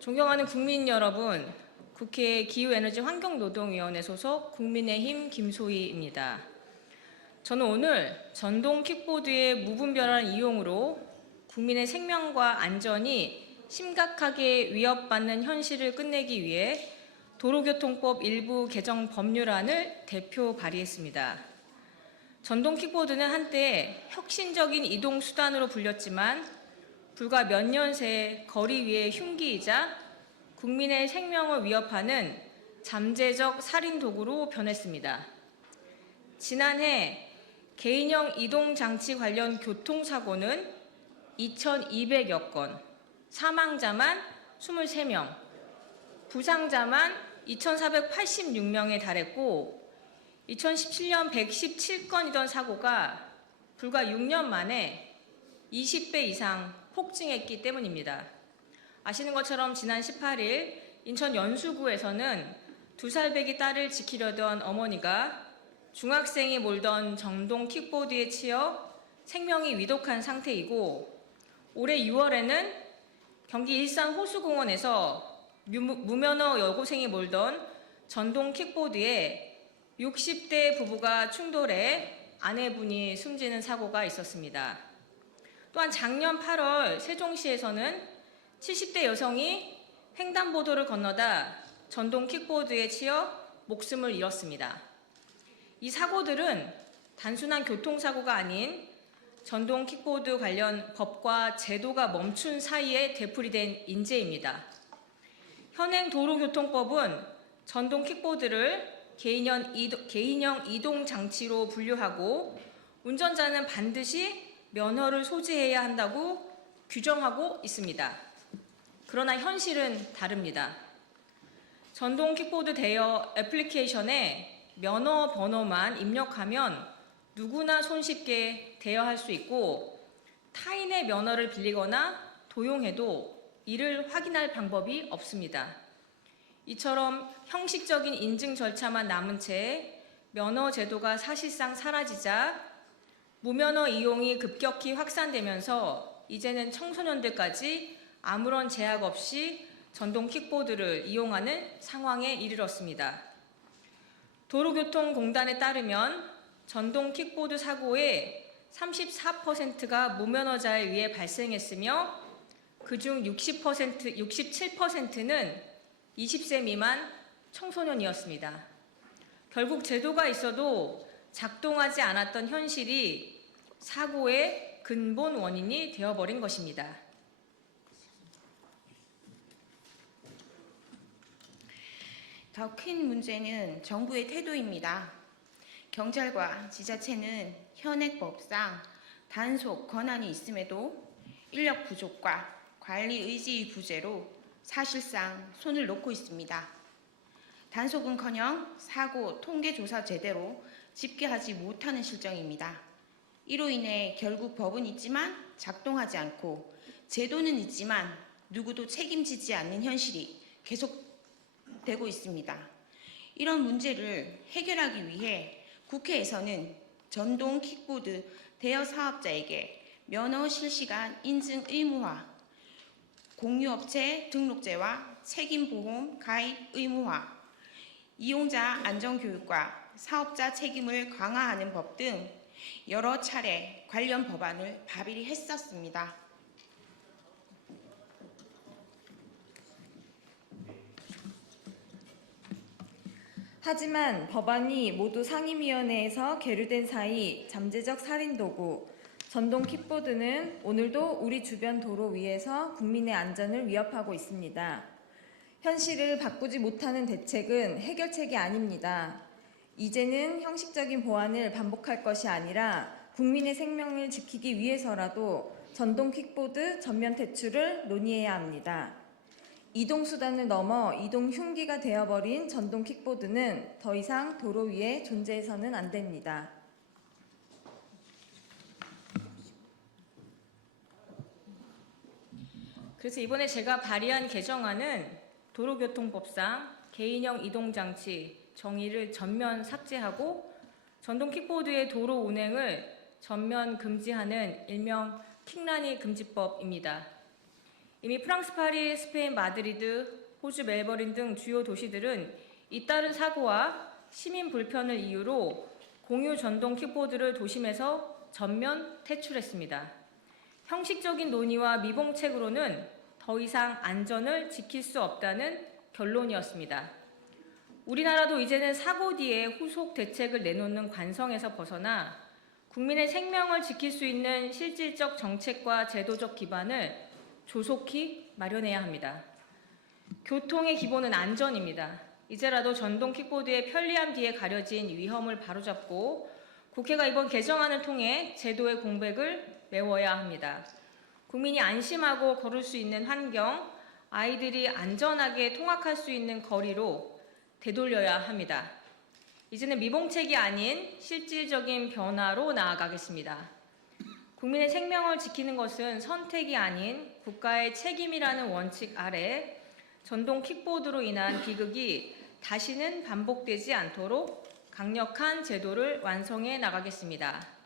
존경하는 국민 여러분, 국회 기후에너지환경노동위원회 소속 국민의힘 김소희입니다. 저는 오늘 전동 킥보드의 무분별한 이용으로 국민의 생명과 안전이 심각하게 위협받는 현실을 끝내기 위해 도로교통법 일부 개정 법률안을 대표 발의했습니다. 전동 킥보드는 한때 혁신적인 이동 수단으로 불렸지만 불과 몇 년 새 거리 위의 흉기이자 국민의 생명을 위협하는 잠재적 살인 도구로 변했습니다. 지난해 개인형 이동장치 관련 교통사고는 2,200여 건, 사망자만 23명, 부상자만 2,486명에 달했고 2017년 117건이던 사고가 불과 6년 만에 20배 이상 폭증했기 때문입니다. 아시는 것처럼 지난 18일 인천 연수구에서는 2살배기 딸을 지키려던 어머니가 중학생이 몰던 전동 킥보드에 치여 생명이 위독한 상태이고, 올해 6월에는 경기 일산 호수공원에서 무면허 여고생이 몰던 전동 킥보드에 60대 부부가 충돌해 아내분이 숨지는 사고가 있었습니다. 또한 작년 8월 세종시에서는 70대 여성이 횡단보도를 건너다 전동 킥보드에 치여 목숨을 잃었습니다. 이 사고들은 단순한 교통사고가 아닌 전동 킥보드 관련 법과 제도가 멈춘 사이에 되풀이된 인재입니다. 현행 도로교통법은 전동 킥보드를 개인형 이동장치로 분류하고 운전자는 반드시 면허를 소지해야 한다고 규정하고 있습니다. 그러나 현실은 다릅니다. 전동 킥보드 대여 애플리케이션에 면허 번호만 입력하면 누구나 손쉽게 대여할 수 있고, 타인의 면허를 빌리거나 도용해도 이를 확인할 방법이 없습니다. 이처럼 형식적인 인증 절차만 남은 채 면허 제도가 사실상 사라지자 무면허 이용이 급격히 확산되면서 이제는 청소년들까지 아무런 제약 없이 전동 킥보드를 이용하는 상황에 이르렀습니다. 도로교통공단에 따르면 전동 킥보드 사고의 34%가 무면허자에 의해 발생했으며 그중 67%는 20세 미만 청소년이었습니다. 결국 제도가 있어도 작동하지 않았던 현실이 사고의 근본 원인이 되어버린 것입니다. 더 큰 문제는 정부의 태도입니다. 경찰과 지자체는 현행법상 단속 권한이 있음에도 인력 부족과 관리 의지 부재로 사실상 손을 놓고 있습니다. 단속은커녕 사고 통계 조사 제대로 집계하지 못하는 실정입니다. 이로 인해 결국 법은 있지만 작동하지 않고, 제도는 있지만 누구도 책임지지 않는 현실이 계속되고 있습니다. 이런 문제를 해결하기 위해 국회에서는 전동 킥보드 대여 사업자에게 면허 실시간 인증 의무화, 공유업체 등록제와 책임보험 가입 의무화, 이용자 안전교육과 사업자 책임을 강화하는 법 등 여러 차례 관련 법안을 발의했었습니다. 하지만 법안이 모두 상임위원회에서 계류된 사이 잠재적 살인도구, 전동 킥보드는 오늘도 우리 주변 도로 위에서 국민의 안전을 위협하고 있습니다. 현실을 바꾸지 못하는 대책은 해결책이 아닙니다. 이제는 형식적인 보완을 반복할 것이 아니라 국민의 생명을 지키기 위해서라도 전동 킥보드 전면 퇴출을 논의해야 합니다. 이동수단을 넘어 이동 흉기가 되어버린 전동 킥보드는 더 이상 도로 위에 존재해서는 안 됩니다. 그래서 이번에 제가 발의한 개정안은 도로교통법상 개인형 이동장치 정의를 전면 삭제하고 전동 킥보드의 도로 운행을 전면 금지하는 일명 킥란이 금지법입니다. 이미 프랑스 파리, 스페인 마드리드, 호주 멜버른 등 주요 도시들은 잇따른 사고와 시민 불편을 이유로 공유 전동 킥보드를 도심에서 전면 퇴출했습니다. 형식적인 논의와 미봉책으로는 더 이상 안전을 지킬 수 없다는 결론이었습니다. 우리나라도 이제는 사고 뒤에 후속 대책을 내놓는 관성에서 벗어나 국민의 생명을 지킬 수 있는 실질적 정책과 제도적 기반을 조속히 마련해야 합니다. 교통의 기본은 안전입니다. 이제라도 전동 킥보드의 편리함 뒤에 가려진 위험을 바로잡고 국회가 이번 개정안을 통해 제도의 공백을 메워야 합니다. 국민이 안심하고 걸을 수 있는 환경, 아이들이 안전하게 통학할 수 있는 거리로 되돌려야 합니다. 이제는 미봉책이 아닌 실질적인 변화로 나아가겠습니다. 국민의 생명을 지키는 것은 선택이 아닌 국가의 책임이라는 원칙 아래 전동 킥보드로 인한 비극이 다시는 반복되지 않도록 강력한 제도를 완성해 나가겠습니다.